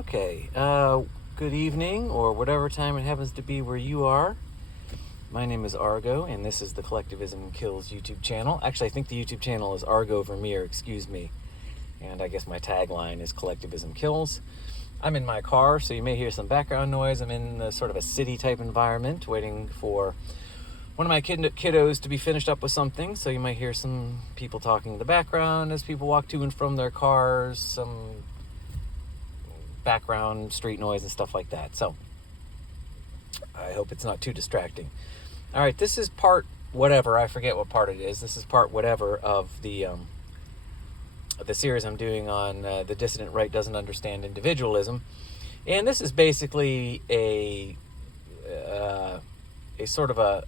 Okay, good evening, or whatever time it happens to be where you are. My name is Argo, and this is the Collectivism Kills YouTube channel. Actually, I think the YouTube channel is Argo Vermeer, excuse me. And I guess my tagline is Collectivism Kills. I'm in my car, so you may hear some background noise. I'm in the sort of a city-type environment, waiting for one of my kiddos to be finished up with something, so you might hear some people talking in the background as people walk to and from their cars, some background street noise and stuff like that. So I hope it's not too distracting. All right, this is part whatever. I forget what part it is. This is part whatever of the series I'm doing on the dissident right doesn't understand individualism, and this is basically a sort of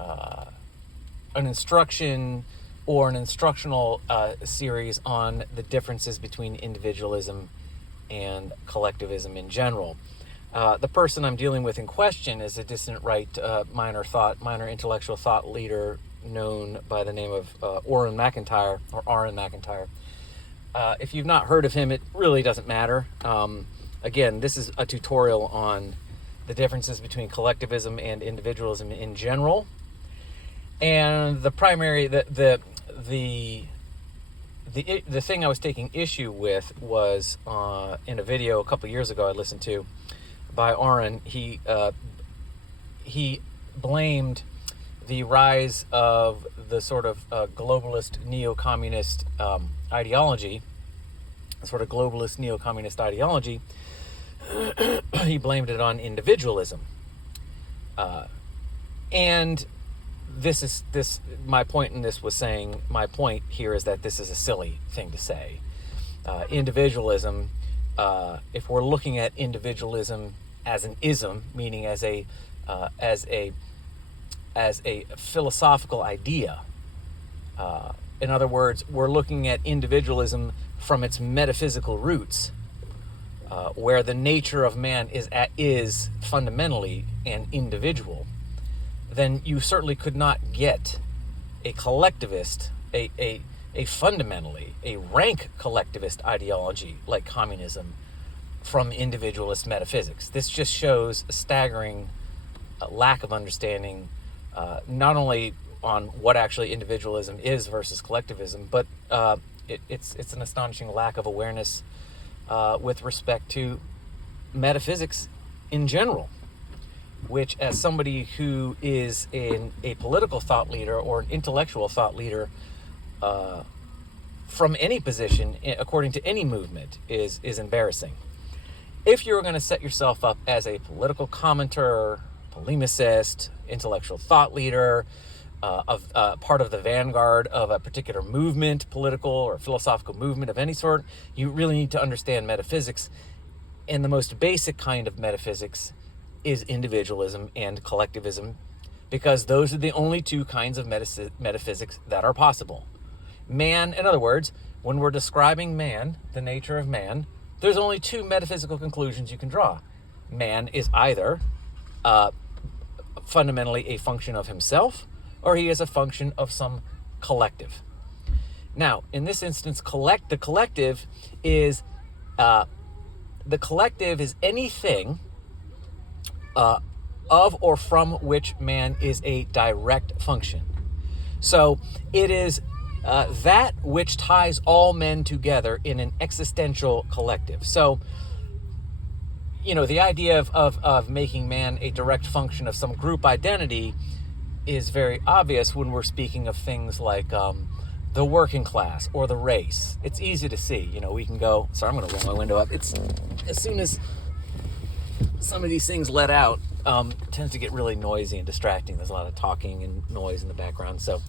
an instruction or an instructional series on the differences between individualism and collectivism in general. The person I'm dealing with in question is a dissident right minor intellectual thought leader known by the name of Aaron McIntyre. If you've not heard of him, it really doesn't matter. Again, this is a tutorial on the differences between collectivism and individualism in general. And the primary, the thing I was taking issue with was in a video a couple years ago I listened to by Aaron. He blamed the rise of the sort of globalist neo-communist ideology, he blamed it on individualism. And my point in this was saying, my point here is that this is a silly thing to say. Individualism, if we're looking at individualism as an ism, meaning as a philosophical idea, in other words, we're looking at individualism from its metaphysical roots, where the nature of man is fundamentally an individual, then you certainly could not get a collectivist, a fundamentally, a rank collectivist ideology like communism from individualist metaphysics. This just shows a staggering lack of understanding, not only on what actually individualism is versus collectivism, but it's an astonishing lack of awareness with respect to metaphysics in general, which, as somebody who is a political thought leader or an intellectual thought leader from any position, according to any movement, is embarrassing. If you're going to set yourself up as a political commentator, polemicist, intellectual thought leader, part of the vanguard of a particular movement, political or philosophical movement of any sort, you really need to understand metaphysics. And the most basic kind of metaphysics is individualism and collectivism, because those are the only two kinds of metaphysics that are possible. Man, in other words, when we're describing man, the nature of man, there's only two metaphysical conclusions you can draw. Man is either fundamentally a function of himself, or he is a function of some collective. Now, in this instance, the collective is anything of or from which man is a direct function. So it is that which ties all men together in an existential collective. So, the idea of making man a direct function of some group identity is very obvious when we're speaking of things like the working class or the race. It's easy to see. We can go, sorry, I'm going to roll my window up. It's as soon as some of these things let out, it tends to get really noisy and distracting. There's a lot of talking and noise in the background. So,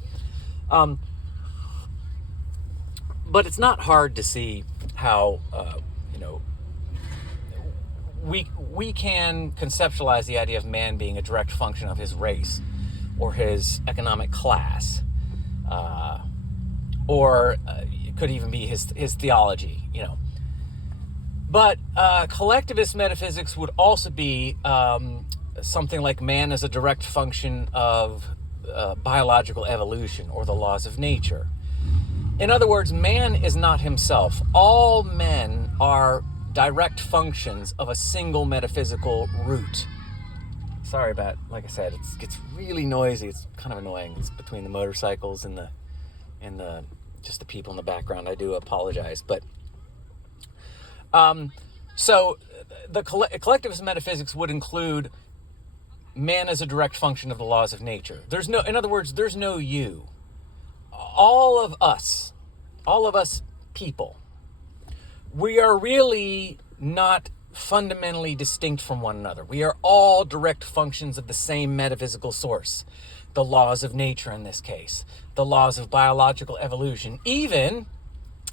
but it's not hard to see how, we can conceptualize the idea of man being a direct function of his race or his economic class, or it could even be his theology, But collectivist metaphysics would also be something like man as a direct function of biological evolution or the laws of nature. In other words, man is not himself. All men are direct functions of a single metaphysical root. Sorry about, like I said, it gets really noisy. It's kind of annoying. It's between the motorcycles and the just the people in the background. I do apologize, but so the collectivist metaphysics would include man as a direct function of the laws of nature. In other words, there's no you. All of us people, we are really not fundamentally distinct from one another. We are all direct functions of the same metaphysical source. The laws of nature in this case, the laws of biological evolution. Even,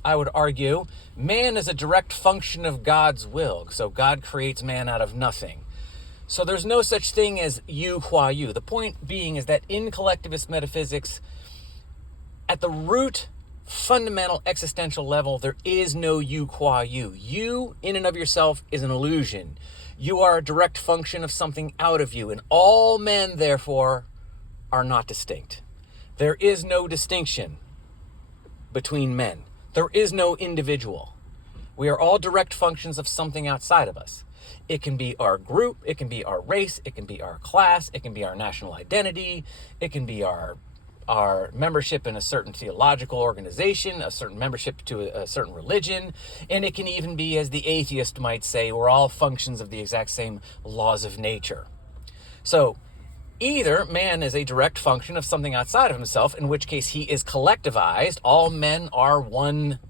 I would argue, man is a direct function of God's will. So God creates man out of nothing. So there's no such thing as you qua you. The point being is that in collectivist metaphysics, at the root fundamental existential level, there is no you qua you. You in and of yourself is an illusion. You are a direct function of something out of you, and all men therefore are not distinct. There is no distinction between men. There is no individual. We are all direct functions of something outside of us. It can be our group, it can be our race, it can be our class, it can be our national identity, it can be our membership in a certain theological organization, a certain membership to a certain religion, and it can even be, as the atheist might say, we're all functions of the exact same laws of nature. So either man is a direct function of something outside of himself, in which case he is collectivized. All men are one.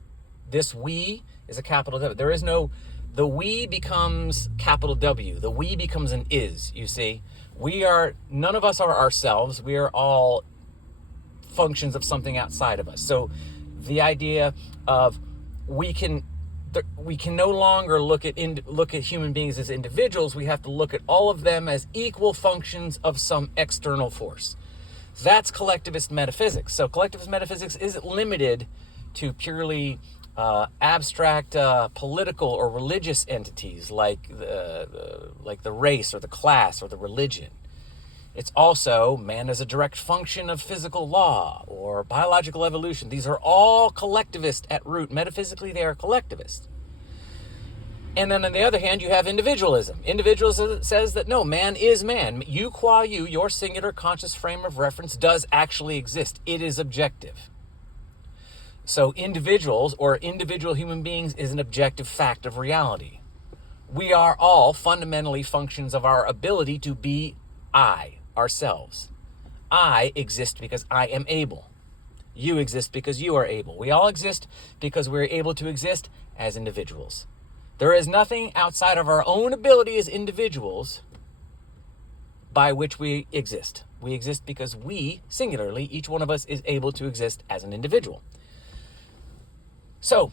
This we is a capital W. There is no, the we becomes capital W. The we becomes an is, you see. None of us are ourselves. We are all functions of something outside of us. So the idea of we can no longer look at human beings as individuals. We have to look at all of them as equal functions of some external force. That's collectivist metaphysics. So collectivist metaphysics isn't limited to purely abstract political or religious entities like the race or the class or the religion. It's also man as a direct function of physical law or biological evolution. These are all collectivist at root. Metaphysically, they are collectivist. And then on the other hand, you have individualism. Individualism says that no, man is man. You qua you, your singular conscious frame of reference, does actually exist. It is objective. So individuals or individual human beings is an objective fact of reality. We are all fundamentally functions of our ability to be I, ourselves. I exist because I am able. You exist because you are able. We all exist because we're able to exist as individuals. There is nothing outside of our own ability as individuals by which we exist. We exist because we, singularly, each one of us is able to exist as an individual. So,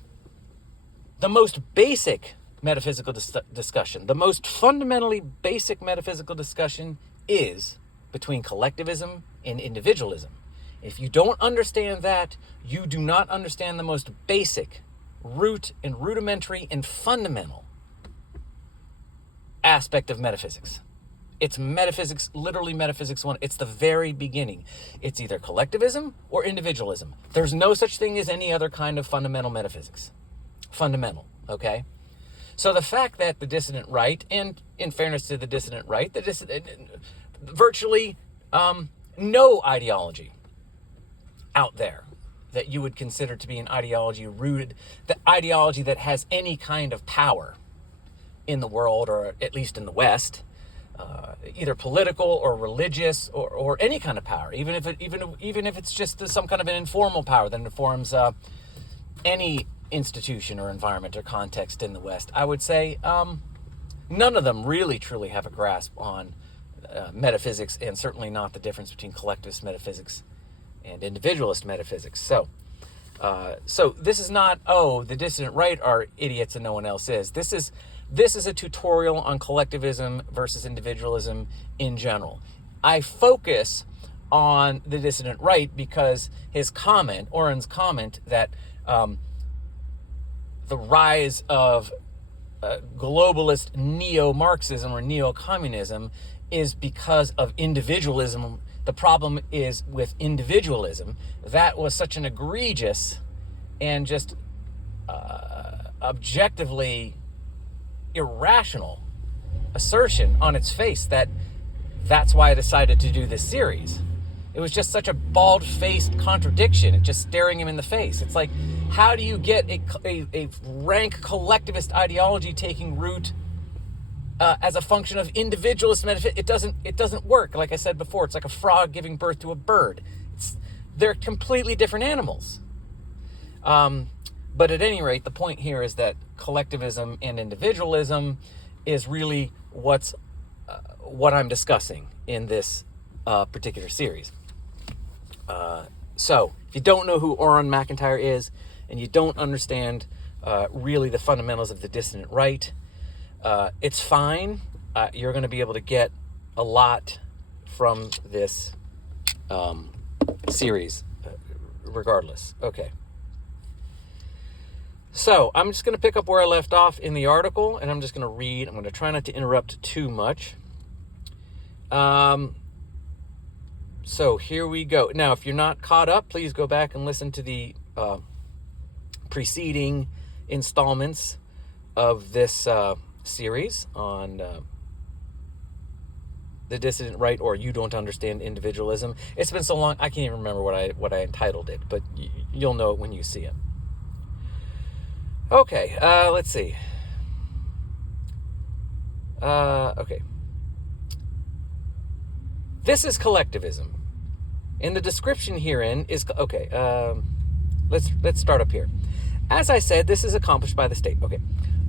the most basic metaphysical discussion, the most fundamentally basic metaphysical discussion is between collectivism and individualism. If you don't understand that, you do not understand the most basic, root and rudimentary and fundamental aspect of metaphysics. It's metaphysics, literally metaphysics 1. It's the very beginning. It's either collectivism or individualism. There's no such thing as any other kind of fundamental metaphysics. Fundamental, okay? So the fact that the dissident right, and in fairness to the dissident right, virtually no ideology out there that you would consider to be an ideology rooted, the ideology that has any kind of power in the world, or at least in the West, either political or religious or any kind of power, even if it's just some kind of an informal power that informs any institution or environment or context in the West, I would say none of them really truly have a grasp on metaphysics, and certainly not the difference between collectivist metaphysics and individualist metaphysics. So this is not, the dissident right are idiots and no one else is. This is a tutorial on collectivism versus individualism in general. I focus on the dissident right because his comment, Oren's comment, that the rise of globalist neo-Marxism or neo-communism is because of individualism. The problem is with individualism. That was such an egregious and just objectively irrational assertion on its face that that's why I decided to do this series. It was just such a bald-faced contradiction. It's just staring him in the face. It's like, how do you get a rank collectivist ideology taking root as a function of individualist metaphysics? It doesn't work. Like I said before, it's like a frog giving birth to a bird. They're completely different animals. But at any rate, the point here is that collectivism and individualism is really what I'm discussing in this particular series. So, if you don't know who Orrin McIntyre is, and you don't understand really the fundamentals of the dissonant right, it's fine. You're going to be able to get a lot from this series, regardless. Okay. So, I'm just going to pick up where I left off in the article, and I'm just going to read. I'm going to try not to interrupt too much. So here we go. Now, if you're not caught up, please go back and listen to the preceding installments of this series on the dissident right, or you don't understand individualism. It's been so long, I can't even remember what I entitled it, but you'll know it when you see it. Okay, let's see. Okay. This is collectivism. In the description herein is... Okay, let's start up here. As I said, this is accomplished by the state. Okay.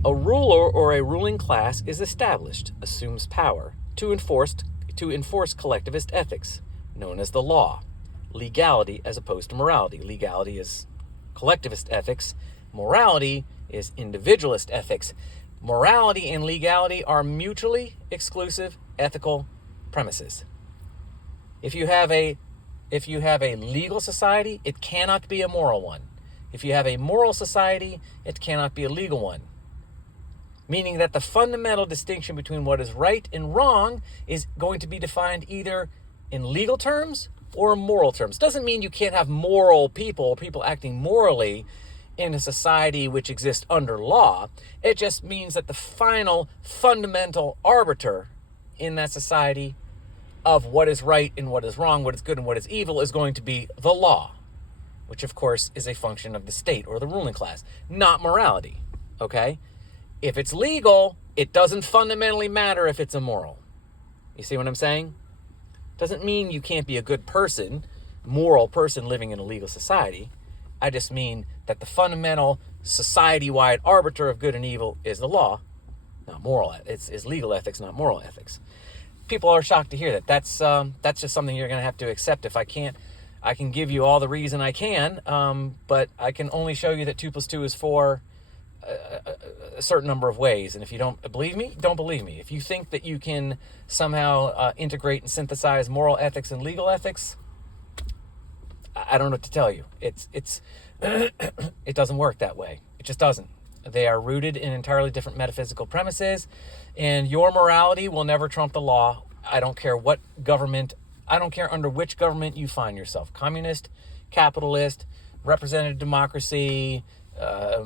A ruler or a ruling class is established, assumes power, to enforce collectivist ethics, known as the law. Legality as opposed to morality. Legality is collectivist ethics. Morality is individualist ethics. Morality and legality are mutually exclusive ethical premises. If you have a legal society, it cannot be a moral one. If you have a moral society, it cannot be a legal one. Meaning that the fundamental distinction between what is right and wrong is going to be defined either in legal terms or in moral terms. Doesn't mean you can't have moral people acting morally in a society which exists under law. It just means that the final fundamental arbiter in that society of what is right and what is wrong, what is good and what is evil, is going to be the law, which of course is a function of the state or the ruling class, not morality, okay? If it's legal, it doesn't fundamentally matter if it's immoral. You see what I'm saying? Doesn't mean you can't be a good person, moral person living in a legal society. I just mean that the fundamental society-wide arbiter of good and evil is the law, not moral. It's legal ethics, not moral ethics. People are shocked to hear that. That's just something you're going to have to accept. If I can give you all the reason I can, but I can only show you that 2 + 2 is 4 a certain number of ways. And if you don't believe me, don't believe me. If you think that you can somehow integrate and synthesize moral ethics and legal ethics, I don't know what to tell you. It doesn't work that way. It just doesn't. They are rooted in entirely different metaphysical premises, and your morality will never trump the law. I don't care what government, I don't care under which government you find yourself. Communist, capitalist, representative democracy,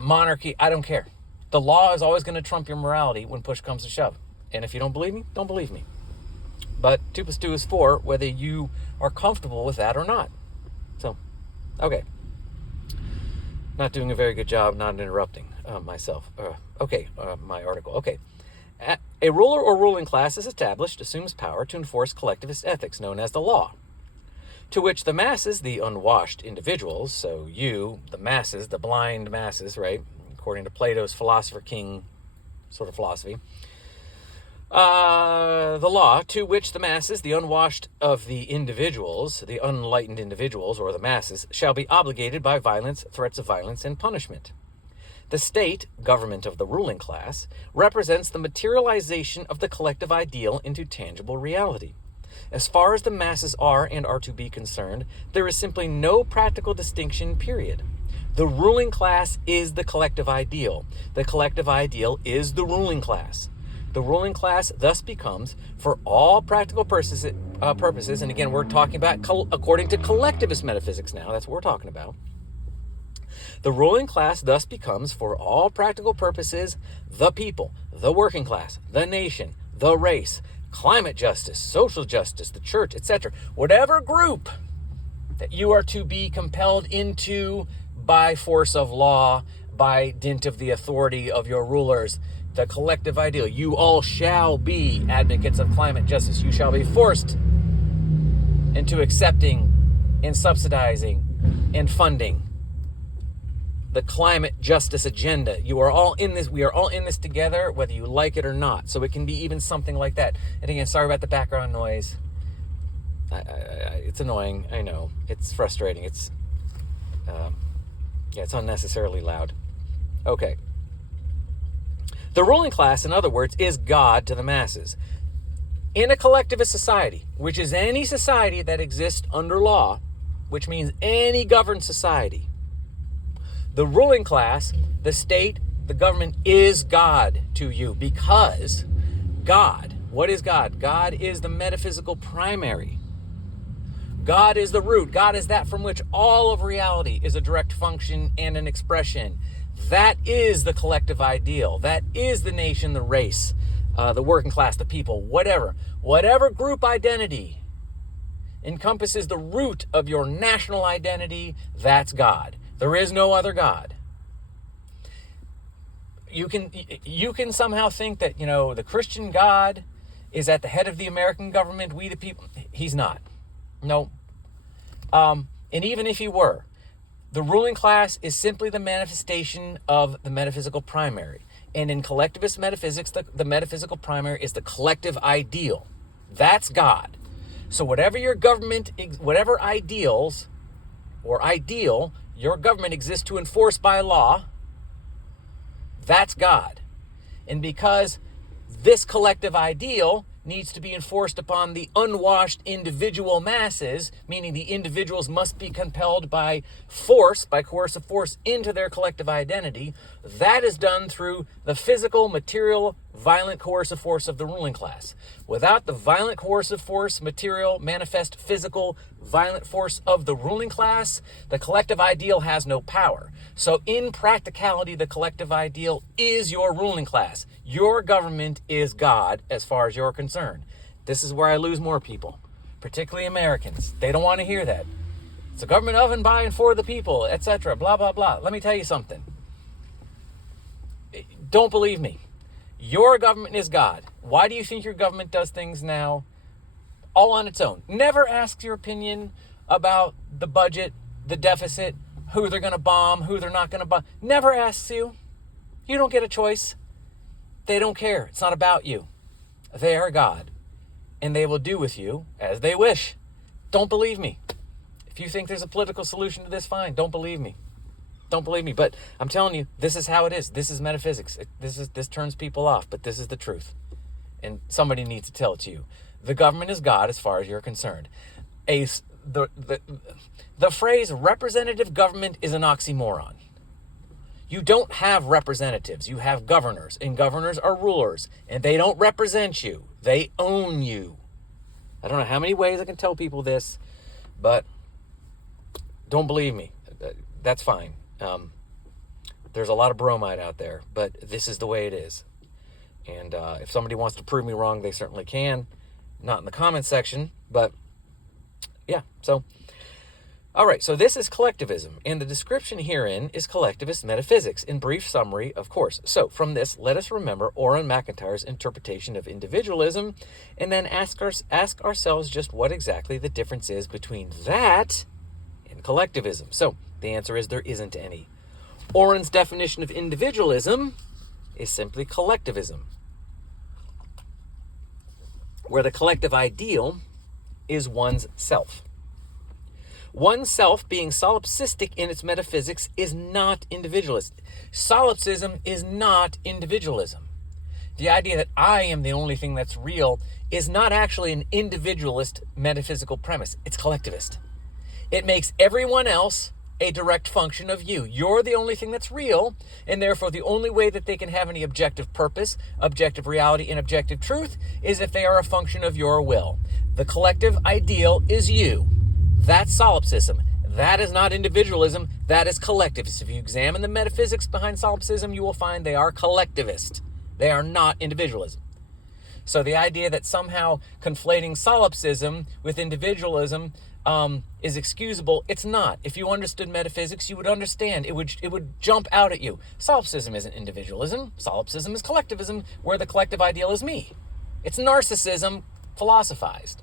monarchy, I don't care. The law is always going to trump your morality when push comes to shove. And if you don't believe me, don't believe me. But 2 + 2 is 4, whether you are comfortable with that or not. So, okay. Not doing a very good job not interrupting myself. My article. Okay. A ruler or ruling class is established, assumes power to enforce collectivist ethics, known as the law, to which the masses, the unwashed individuals, so you, the masses, the blind masses, right, according to Plato's philosopher king sort of philosophy, the law to which the masses, the unwashed of the individuals, the unenlightened individuals, or the masses, shall be obligated by violence, threats of violence, and punishment. The state, government of the ruling class, represents the materialization of the collective ideal into tangible reality. As far as the masses are and are to be concerned, there is simply no practical distinction, period. The ruling class is the collective ideal. The collective ideal is the ruling class. The ruling class thus becomes, for all practical purposes, and again, we're talking about according to collectivist metaphysics now, that's what we're talking about, The ruling class thus becomes, for all practical purposes, the people, the working class, the nation, the race, climate justice, social justice, the church, etc. Whatever group that you are to be compelled into by force of law, by dint of the authority of your rulers, the collective ideal. You all shall be advocates of climate justice. You shall be forced into accepting and subsidizing and funding the climate justice agenda. You are all in this. We are all in this together, whether you like it or not. So it can be even something like that. And again, sorry about the background noise. It's annoying. I know. It's frustrating. It's unnecessarily loud. Okay. The ruling class, in other words, is God to the masses. In a collectivist society, which is any society that exists under law, which means any governed society, the ruling class, the state, the government is God to you, because God, what is God? God is the metaphysical primary. God is the root. God is that from which all of reality is a direct function and an expression. That is the collective ideal. That is the nation, the race, the working class, the people, whatever. Whatever group identity encompasses the root of your national identity, that's God. There is no other God. You can somehow think that, the Christian God is at the head of the American government, we the people. He's not. No. And even if he were, the ruling class is simply the manifestation of the metaphysical primary. And in collectivist metaphysics, the metaphysical primary is the collective ideal. That's God. So whatever your government, whatever ideals or ideal your government exists to enforce by law, that's God. And because this collective ideal needs to be enforced upon the unwashed individual masses, meaning the individuals must be compelled by force, by coercive force, into their collective identity. That is done through the physical, material, violent, coercive force of the ruling class. Without the violent, coercive force, material, manifest, physical, violent force of the ruling class, the collective ideal has no power. So in practicality, the collective ideal is your ruling class. Your government is God as far as you're concerned. This is where I lose more people, particularly Americans. They don't want to hear that. It's a government of and by and for the people, etc., blah, blah, blah. Let me tell you something. Don't believe me. Your government is God. Why do you think your government does things now all on its own? Never asks your opinion about the budget, the deficit, who they're going to bomb, who they're not going to bomb. Never asks you. You don't get a choice. They don't care. It's not about you. They are God. And they will do with you as they wish. Don't believe me. If you think there's a political solution to this, fine. Don't believe me. Don't believe me. But I'm telling you, this is how it is. This is metaphysics. This turns people off, but this is the truth. And somebody needs to tell it to you. The government is God as far as you're concerned. The phrase representative government is an oxymoron. You don't have representatives. You have governors, and governors are rulers, and they don't represent you. They own you. I don't know how many ways I can tell people this, but don't believe me. That's fine. There's a lot of bromide out there, but this is the way it is. And if somebody wants to prove me wrong, they certainly can. Not in the comments section, but yeah, so... All right, so this is collectivism, and the description herein is collectivist metaphysics, in brief summary, of course. So from this, let us remember Orrin McIntyre's interpretation of individualism, and then ask ourselves just what exactly the difference is between that and collectivism. So the answer is there isn't any. Orrin's definition of individualism is simply collectivism, where the collective ideal is one's self. Oneself being solipsistic in its metaphysics is not individualist. Solipsism is not individualism. The idea that I am the only thing that's real is not actually an individualist metaphysical premise. It's collectivist. It makes everyone else a direct function of you. You're the only thing that's real, and therefore the only way that they can have any objective purpose, objective reality, and objective truth is if they are a function of your will. The collective ideal is you. That's solipsism. That is not individualism. That is collectivist. If you examine the metaphysics behind solipsism, you will find they are collectivist. They are not individualism. So the idea that somehow conflating solipsism with individualism is excusable, it's not. If you understood metaphysics, you would understand. It would jump out at you. Solipsism isn't individualism. Solipsism is collectivism, where the collective ideal is me. It's narcissism philosophized.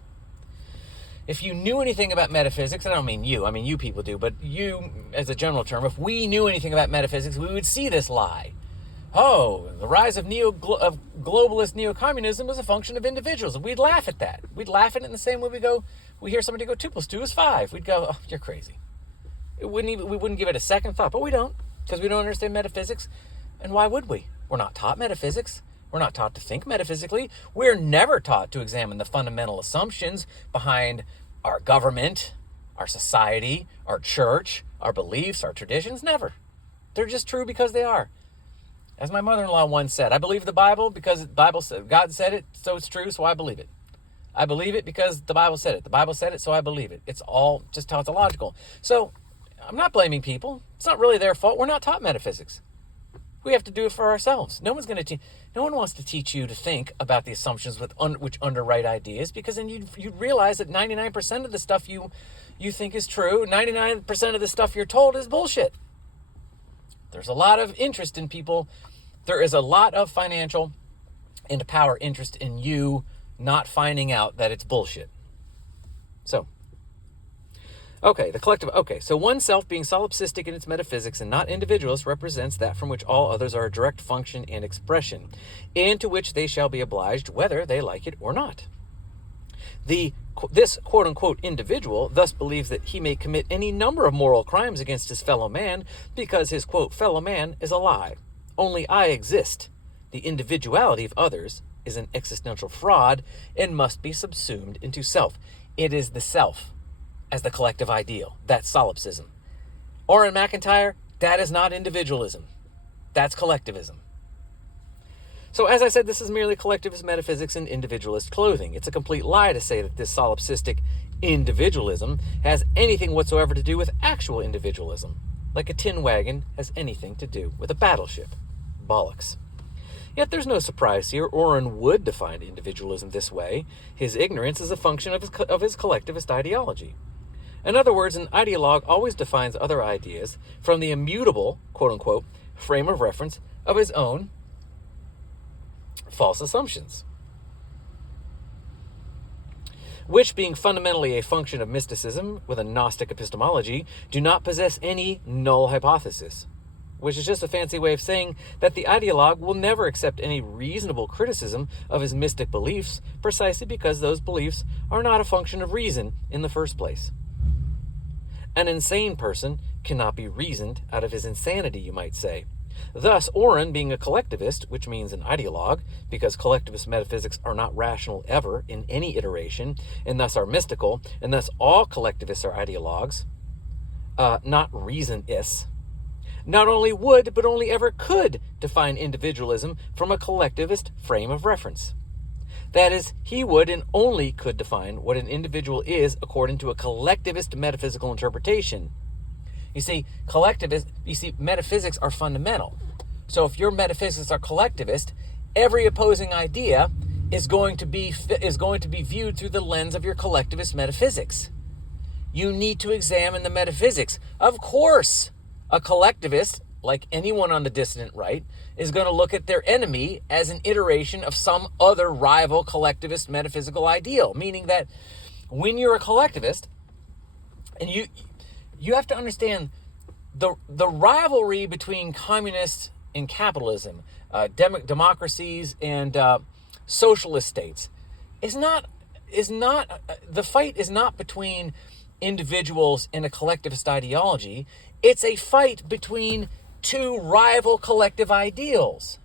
If you knew anything about metaphysics, I don't mean you, I mean you people do, but you as a general term, if we knew anything about metaphysics, we would see this lie. Oh, the rise of globalist neo-communism is a function of individualism. We'd laugh at that. We'd laugh at it in the same way we hear somebody go 2 + 2 is 5. We'd go, oh, you're crazy. We wouldn't give it a second thought, but we don't, because we don't understand metaphysics. And why would we? We're not taught metaphysics. We're not taught to think metaphysically. We're never taught to examine the fundamental assumptions behind our government, our society, our church, our beliefs, our traditions. Never. They're just true because they are. As my mother-in-law once said, I believe the Bible because the Bible said, God said it, so it's true, so I believe it. I believe it because the Bible said it. The Bible said it, so I believe it. It's all just tautological. So I'm not blaming people. It's not really their fault. We're not taught metaphysics. We have to do it for ourselves. No one wants to teach you to think about the assumptions which underwrite ideas, because then you'd realize that 99% of the stuff you think is true, 99% of the stuff you're told is bullshit. There's a lot of interest in people. There is a lot of financial and power interest in you not finding out that it's bullshit. So, so oneself being solipsistic in its metaphysics and not individualist represents that from which all others are a direct function and expression, and to which they shall be obliged whether they like it or not. This quote-unquote individual thus believes that he may commit any number of moral crimes against his fellow man because his, quote, fellow man is a lie. Only I exist. The individuality of others is an existential fraud and must be subsumed into self. It is the self as the collective ideal. That's solipsism. Orrin McIntyre, that is not individualism. That's collectivism. So as I said, this is merely collectivist metaphysics and individualist clothing. It's a complete lie to say that this solipsistic individualism has anything whatsoever to do with actual individualism, like a tin wagon has anything to do with a battleship. Bollocks. Yet there's no surprise here. Orrin would define individualism this way. His ignorance is a function of his collectivist ideology. In other words, an ideologue always defines other ideas from the immutable, quote-unquote, frame of reference of his own false assumptions, which, being fundamentally a function of mysticism with a Gnostic epistemology, do not possess any null hypothesis, which is just a fancy way of saying that the ideologue will never accept any reasonable criticism of his mystic beliefs precisely because those beliefs are not a function of reason in the first place. An insane person cannot be reasoned out of his insanity, you might say. Thus, Orrin, being a collectivist, which means an ideologue, because collectivist metaphysics are not rational ever in any iteration, and thus are mystical, and thus all collectivists are ideologues, not reasonists, not only would, but only ever could define individualism from a collectivist frame of reference. That is, he would and only could define what an individual is according to a collectivist metaphysical interpretation. You see, metaphysics are fundamental. So if your metaphysics are collectivist, every opposing idea is going to be viewed through the lens of your collectivist metaphysics. You need to examine the metaphysics. Of course, a collectivist, like anyone on the dissident right, is going to look at their enemy as an iteration of some other rival collectivist metaphysical ideal, meaning that when you're a collectivist, and you have to understand the rivalry between communists and capitalism, democracies and socialist states, the fight is not between individuals in a collectivist ideology. It's a fight between two rival collective ideals.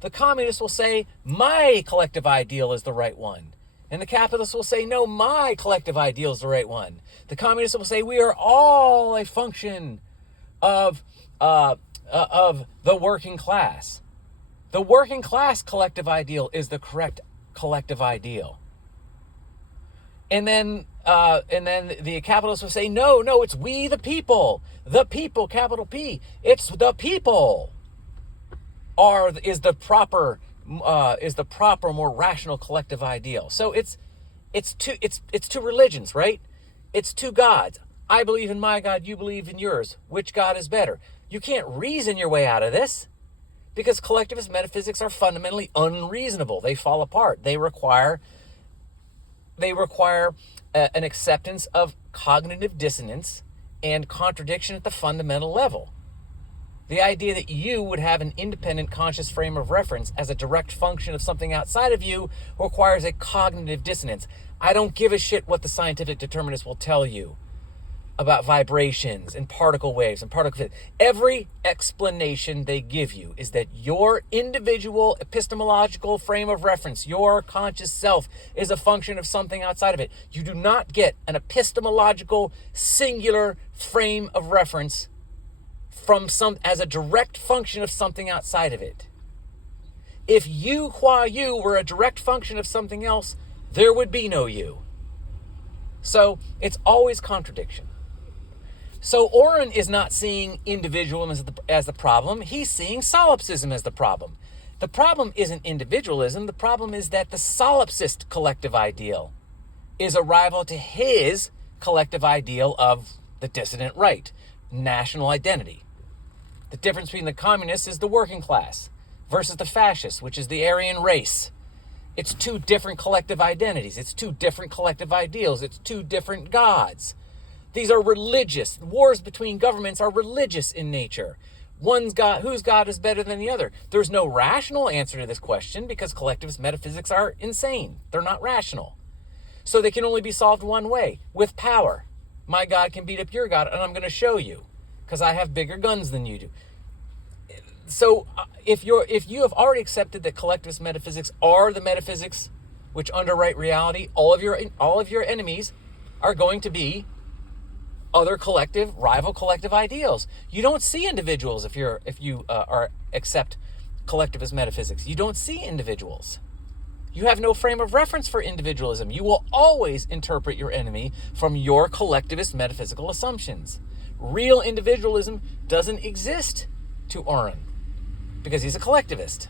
The communists will say, my collective ideal is the right one. And the capitalists will say, no, my collective ideal is the right one. The communists will say, we are all a function of the working class. The working class collective ideal is the correct collective ideal. And then And then the capitalists will say, no, it's we the people, capital P. It's the people is the proper, more rational collective ideal. So it's two religions, right? It's two gods. I believe in my God, you believe in yours. Which God is better? You can't reason your way out of this, because collectivist metaphysics are fundamentally unreasonable. They fall apart. They require an acceptance of cognitive dissonance and contradiction at the fundamental level. The idea that you would have an independent conscious frame of reference as a direct function of something outside of you requires a cognitive dissonance. I don't give a shit what the scientific determinists will tell you about vibrations and particle waves and particle physics. Every explanation they give you is that your individual epistemological frame of reference, your conscious self, is a function of something outside of it. You do not get an epistemological singular frame of reference as a direct function of something outside of it. If you qua you were a direct function of something else, there would be no you. So it's always contradiction. So Oren is not seeing individualism as the problem. He's seeing solipsism as the problem. The problem isn't individualism. The problem is that the solipsist collective ideal is a rival to his collective ideal of the dissident right, national identity. The difference between the communists is the working class versus the fascists, which is the Aryan race. It's two different collective identities. It's two different collective ideals. It's two different gods. These are religious. Wars between governments are religious in nature. One's God, whose God is better than the other? There's no rational answer to this question because collectivist metaphysics are insane. They're not rational. So they can only be solved one way, with power. My God can beat up your God, and I'm going to show you because I have bigger guns than you do. So if you have already accepted that collectivist metaphysics are the metaphysics which underwrite reality, all of your enemies are going to be other rival collective ideals. You don't see individuals if you accept collectivist metaphysics. You don't see individuals. You have no frame of reference for individualism. You will always interpret your enemy from your collectivist metaphysical assumptions. Real individualism doesn't exist to Oren because he's a collectivist.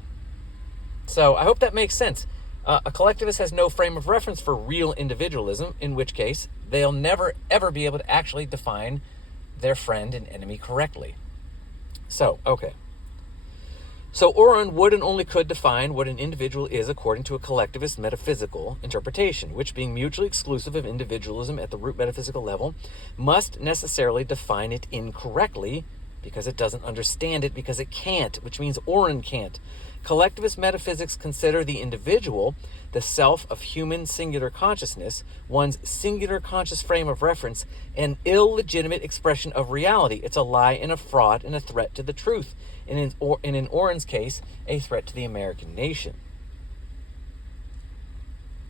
So I hope that makes sense. A collectivist has no frame of reference for real individualism, in which case they'll never, ever be able to actually define their friend and enemy correctly. So, okay. So Oren would and only could define what an individual is according to a collectivist metaphysical interpretation, which, being mutually exclusive of individualism at the root metaphysical level, must necessarily define it incorrectly because it doesn't understand it, because it can't, which means Oren can't. Collectivist metaphysics consider the individual the self of human singular consciousness, one's singular conscious frame of reference, an illegitimate expression of reality. It's a lie and a fraud and a threat to the truth. And in Oren's case, a threat to the American nation.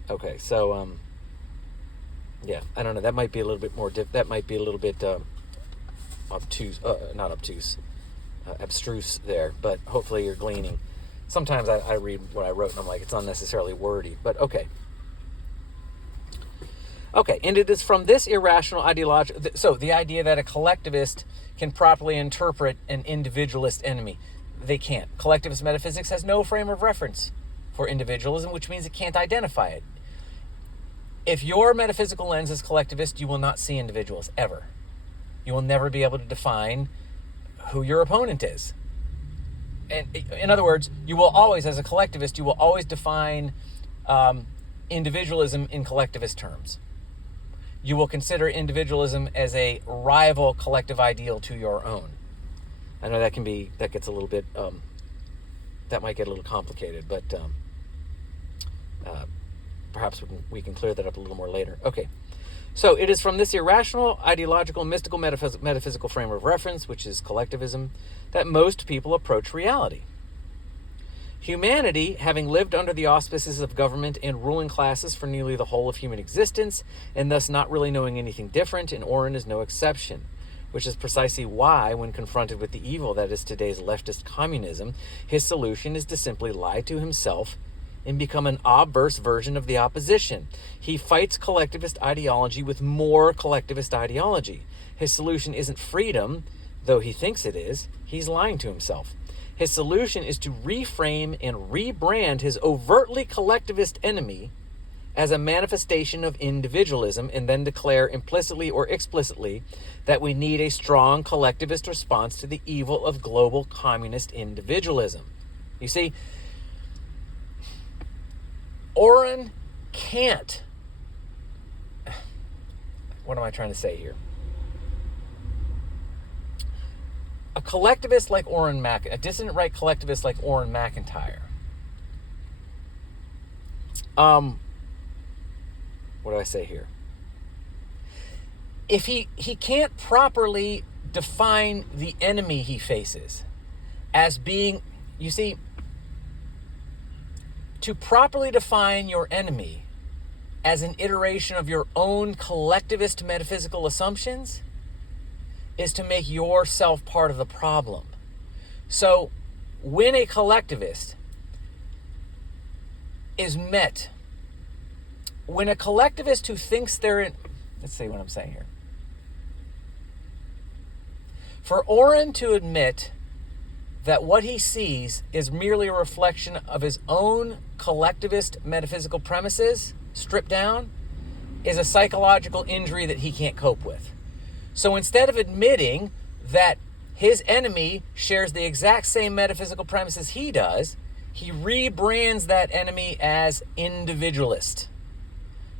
Okay, so yeah, I don't know. That might be a little bit more. That might be a little bit obtuse, not obtuse, abstruse there. But hopefully you're gleaning. Sometimes I read what I wrote and I'm like, it's unnecessarily wordy. But okay. Okay, and it is from this irrational ideology. So the idea that a collectivist can properly interpret an individualist enemy. They can't. Collectivist metaphysics has no frame of reference for individualism, which means it can't identify it. If your metaphysical lens is collectivist, you will not see individuals, ever. You will never be able to define who your opponent is. And in other words, you will always, as a collectivist, you will always define individualism in collectivist terms. You will consider individualism as a rival collective ideal to your own. I know that gets a little bit, that might get a little complicated, but perhaps we can clear that up a little more later. Okay, so it is from this irrational, ideological, mystical, metaphysical frame of reference, which is collectivism, that most people approach reality. Humanity, having lived under the auspices of government and ruling classes for nearly the whole of human existence, and thus not really knowing anything different, and Oren is no exception, which is precisely why, when confronted with the evil that is today's leftist communism, his solution is to simply lie to himself and become an obverse version of the opposition. He fights collectivist ideology with more collectivist ideology. His solution isn't freedom, though he thinks it is. He's lying to himself. His solution is to reframe and rebrand his overtly collectivist enemy as a manifestation of individualism, and then declare implicitly or explicitly that we need a strong collectivist response to the evil of global communist individualism. You see, Oren can't. What am I trying to say here? A collectivist like a dissident right collectivist like Orrin McIntyre, what do I say here? If he can't properly define the enemy he faces as being, you see, to properly define your enemy as an iteration of your own collectivist metaphysical assumptions is to make yourself part of the problem. So when a collectivist is met, when a collectivist who thinks they're in, let's see what I'm saying here. For Orrin to admit that what he sees is merely a reflection of his own collectivist metaphysical premises, stripped down, is a psychological injury that he can't cope with. So instead of admitting that his enemy shares the exact same metaphysical premises he does, he rebrands that enemy as individualist.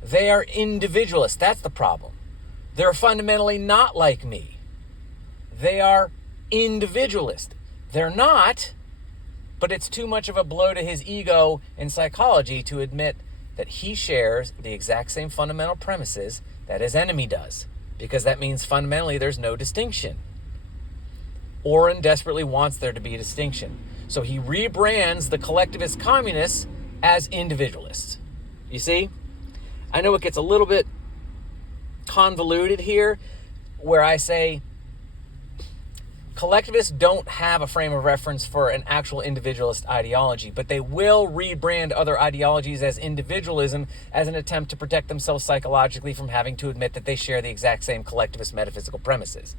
They are individualists. That's the problem. They're fundamentally not like me. They are individualist. They're not, but it's too much of a blow to his ego and psychology to admit that he shares the exact same fundamental premises that his enemy does, because that means fundamentally there's no distinction. Orrin desperately wants there to be a distinction. So he rebrands the collectivist communists as individualists. You see? I know it gets a little bit convoluted here, where I say collectivists don't have a frame of reference for an actual individualist ideology, but they will rebrand other ideologies as individualism as an attempt to protect themselves psychologically from having to admit that they share the exact same collectivist metaphysical premises.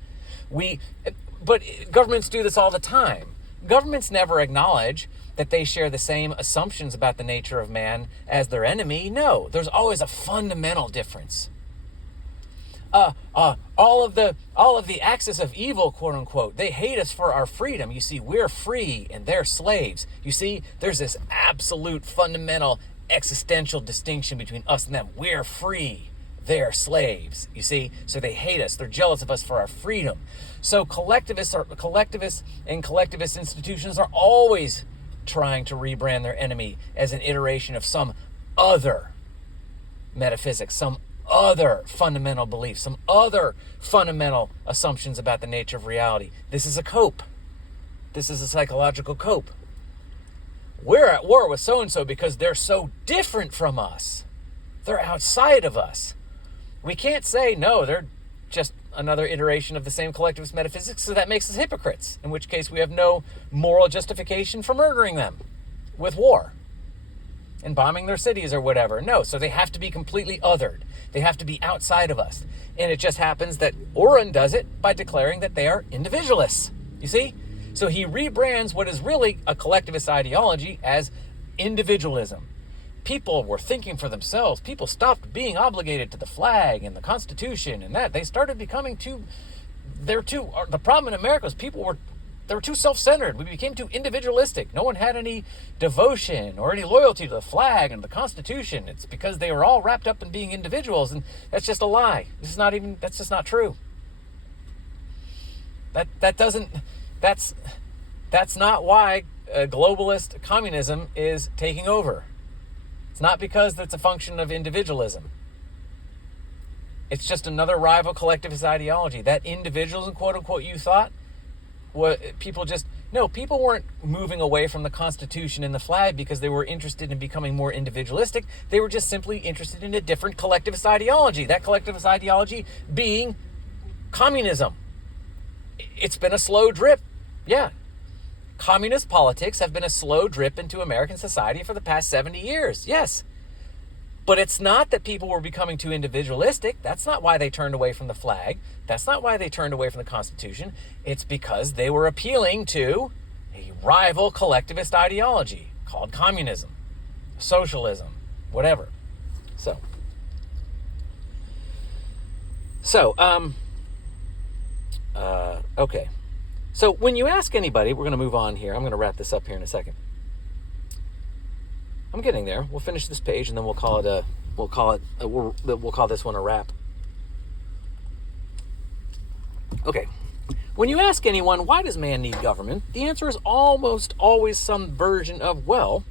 But governments do this all the time. Governments never acknowledge that they share the same assumptions about the nature of man as their enemy. No, there's always a fundamental difference. All of the axis of evil, quote unquote, they hate us for our freedom. You see, we're free and they're slaves. You see, there's this absolute fundamental existential distinction between us and them. We're free, they're slaves. You see, so they hate us. They're jealous of us for our freedom. So collectivists and collectivist institutions are always trying to rebrand their enemy as an iteration of some other metaphysics, some other fundamental beliefs, some other fundamental assumptions about the nature of reality. This is a cope. This is a psychological cope. We're at war with so-and-so because they're so different from us. They're outside of us. We can't say, no, they're just another iteration of the same collectivist metaphysics, so that makes us hypocrites, in which case we have no moral justification for murdering them with war and bombing their cities or whatever. No, so they have to be completely othered. They have to be outside of us. And it just happens that Orrin does it by declaring that they are individualists. You see? So he rebrands what is really a collectivist ideology as individualism. People were thinking for themselves. People stopped being obligated to the flag and the Constitution and that. They started becoming the problem in America is they were too self-centered. We became too individualistic. No one had any devotion or any loyalty to the flag and the Constitution. It's because they were all wrapped up in being individuals, and that's just a lie. That's just not true. That's not why globalist communism is taking over. It's not because that's a function of individualism. It's just another rival collectivist ideology. That individualism, quote unquote, you thought, people weren't moving away from the Constitution and the flag because they were interested in becoming more individualistic. They were just simply interested in a different collectivist ideology. That collectivist ideology being communism. It's been a slow drip. Yeah. Communist politics have been a slow drip into American society for the past 70 years. Yes. But it's not that people were becoming too individualistic. That's not why they turned away from the flag. That's not why they turned away from the Constitution. It's because they were appealing to a rival collectivist ideology called communism, socialism, whatever. Okay. So when you ask anybody, we're going to move on here. I'm going to wrap this up here in a second. I'm getting there. We'll finish this page and then we'll call this one a wrap. Okay. When you ask anyone, why does man need government? The answer is almost always some version of, well,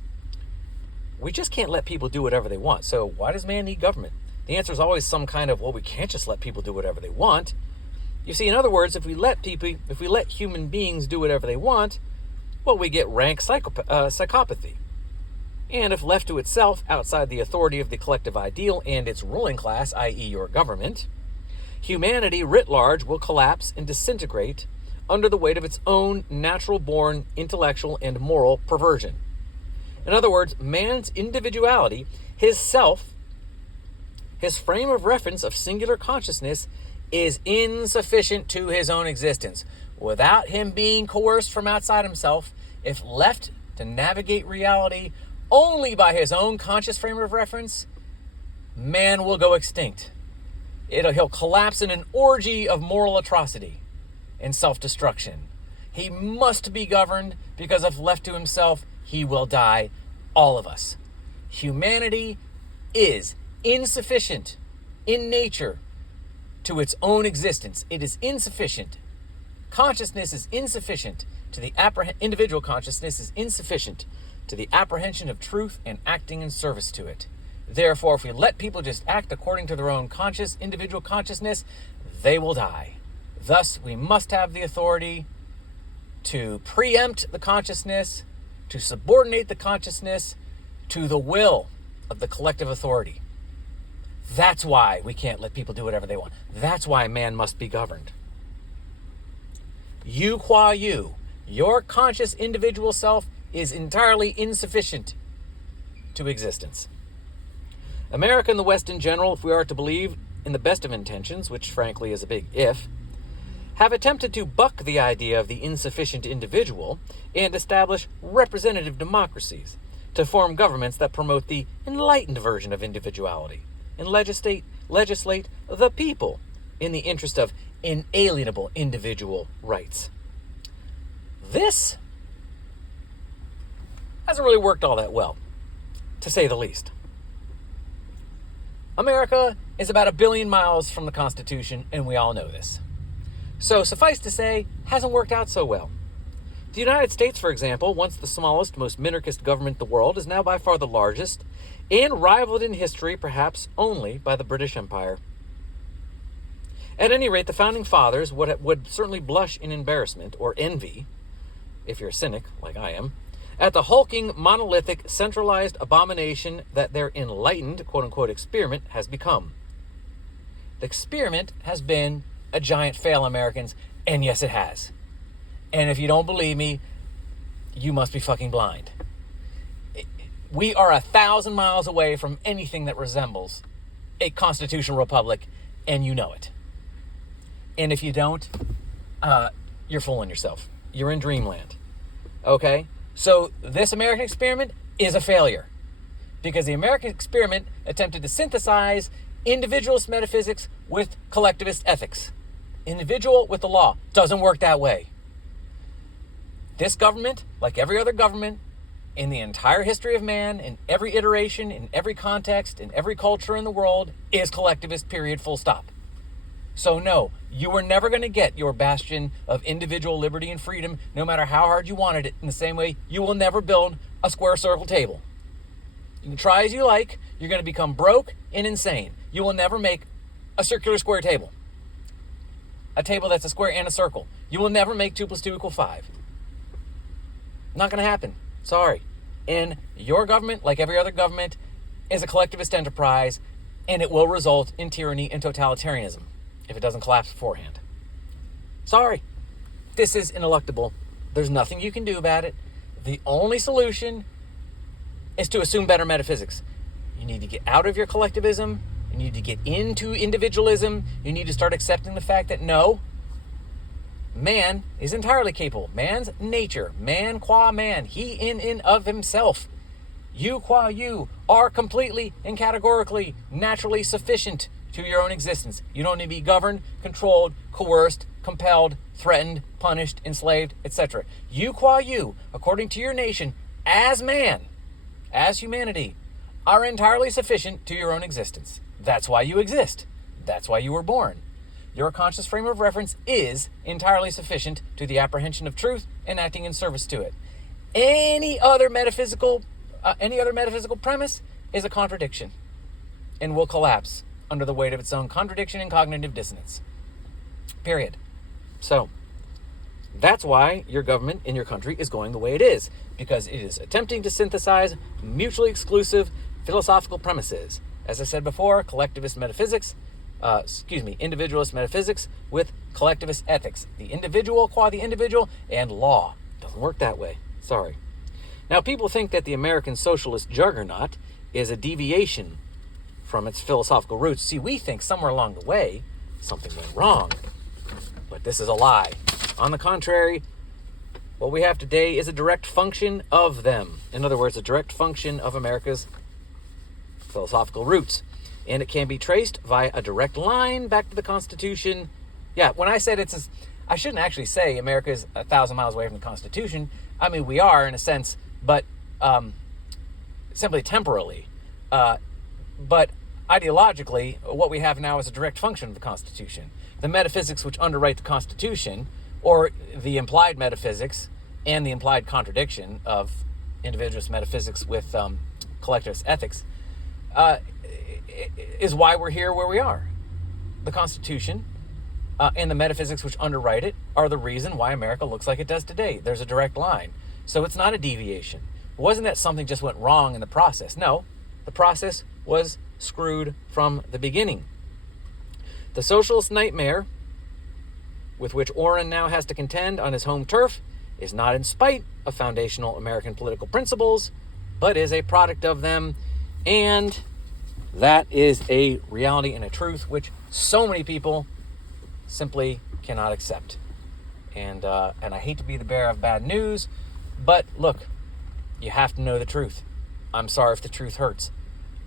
we just can't let people do whatever they want. So why does man need government? The answer is always some kind of, well, we can't just let people do whatever they want. You see, in other words, if we let human beings do whatever they want, well, we get rank psychopathy. And if left to itself outside the authority of the collective ideal and its ruling class, i.e. your government, humanity writ large will collapse and disintegrate under the weight of its own natural-born intellectual and moral perversion. In other words, man's individuality, his self, his frame of reference of singular consciousness is insufficient to his own existence. Without him being coerced from outside himself, if left to navigate reality only by his own conscious frame of reference, man will go extinct. He'll collapse in an orgy of moral atrocity and self-destruction. He must be governed because if left to himself, he will die. All of us. Humanity is insufficient in nature to its own existence. It is insufficient. Consciousness is insufficient to the individual consciousness is insufficient to the apprehension of truth and acting in service to it. Therefore, if we let people just act according to their own individual consciousness, they will die. Thus, we must have the authority to preempt the consciousness, to subordinate the consciousness to the will of the collective authority. That's why we can't let people do whatever they want. That's why man must be governed. You qua you, your conscious individual self is entirely insufficient to existence. America and the West in general, if we are to believe in the best of intentions, which frankly is a big if, have attempted to buck the idea of the insufficient individual and establish representative democracies to form governments that promote the enlightened version of individuality and legislate the people in the interest of inalienable individual rights. This hasn't really worked all that well, to say the least. America is about 1 billion miles from the Constitution, and we all know this. So suffice to say, hasn't worked out so well. The United States, for example, once the smallest, most minarchist government in the world, is now by far the largest, and rivaled in history perhaps only by the British Empire. At any rate, the Founding Fathers would certainly blush in embarrassment, or envy, if you're a cynic, like I am, at the hulking, monolithic, centralized abomination that their enlightened, quote-unquote, experiment has become. The experiment has been a giant fail, Americans, and yes, it has. And if you don't believe me, you must be fucking blind. We are 1,000 miles away from anything that resembles a constitutional republic, and you know it. And if you don't, you're fooling yourself. You're in dreamland. Okay? So this American experiment is a failure because the American experiment attempted to synthesize individualist metaphysics with collectivist ethics. Individual with the law. Doesn't work that way. This government, like every other government in the entire history of man, in every iteration, in every context, in every culture in the world, is collectivist, period, full stop. So no, you were never going to get your bastion of individual liberty and freedom, no matter how hard you wanted it. In the same way, you will never build a square circle table. You can try as you like, you're going to become broke and insane. You will never make a circular square table. A table that's a square and a circle. You will never make 2 + 2 = 5. Not going to happen. Sorry. And your government, like every other government, is a collectivist enterprise, and it will result in tyranny and totalitarianism if it doesn't collapse beforehand. Sorry. This is ineluctable There's nothing you can do about it. The only solution is to assume better metaphysics. You need to get out of your collectivism. You need to get into individualism. You need to start accepting the fact that no, man is entirely capable. Man's nature, man qua man, he in and of himself, you qua you, are completely and categorically naturally sufficient to your own existence. You don't need to be governed, controlled, coerced, compelled, threatened, punished, enslaved, etc. You qua you, according to your nation, as man, as humanity, are entirely sufficient to your own existence. That's why you exist. That's why you were born. Your conscious frame of reference is entirely sufficient to the apprehension of truth and acting in service to it. Any other metaphysical premise is a contradiction and will collapse under the weight of its own contradiction and cognitive dissonance. Period. So, that's why your government in your country is going the way it is, because it is attempting to synthesize mutually exclusive philosophical premises. As I said before, individualist metaphysics with collectivist ethics. The individual qua the individual and law. Doesn't work that way. Sorry. Now, people think that the American socialist juggernaut is a deviation from its philosophical roots. See, we think somewhere along the way something went wrong. But this is a lie. On the contrary, what we have today is a direct function of them. In other words, a direct function of America's philosophical roots. And it can be traced via a direct line back to the Constitution. Yeah, when I said I shouldn't actually say America is 1,000 miles away from the Constitution. I mean, we are in a sense, but simply temporally. But ideologically, what we have now is a direct function of the Constitution. The metaphysics which underwrite the Constitution, or the implied metaphysics and the implied contradiction of individualist metaphysics with collectivist ethics, is why we're here where we are. The Constitution and the metaphysics which underwrite it are the reason why America looks like it does today. There's a direct line. So it's not a deviation. It wasn't that something just went wrong in the process. No, the process was screwed from the beginning. The socialist nightmare with which Orrin now has to contend on his home turf is not in spite of foundational American political principles, but is a product of them. And that is a reality and a truth which so many people simply cannot accept. And I hate to be the bearer of bad news, but look, you have to know the truth. I'm sorry if the truth hurts.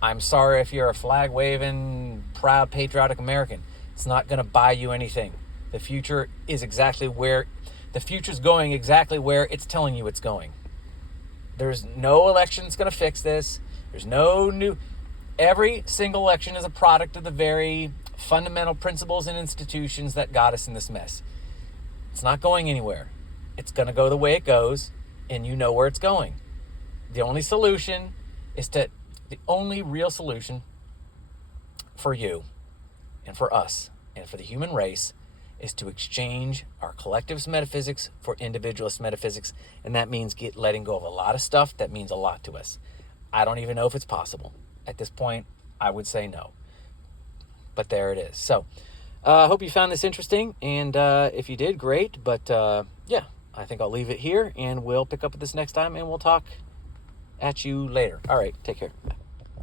I'm sorry if you're a flag-waving, proud, patriotic American. It's not going to buy you anything. The future is going exactly where it's telling you it's going. There's no election that's going to fix this. There's no new... Every single election is a product of the very fundamental principles and institutions that got us in this mess. It's not going anywhere. It's going to go the way it goes, and you know where it's going. The only real solution for you and for us and for the human race is to exchange our collectivist metaphysics for individualist metaphysics, and that means letting go of a lot of stuff that means a lot to us. I don't even know if it's possible. At this point, I would say no. But there it is. So, I hope you found this interesting, and if you did, great. But yeah, I think I'll leave it here, and we'll pick up with this next time, and we'll talk at you later. All right, take care. Bye.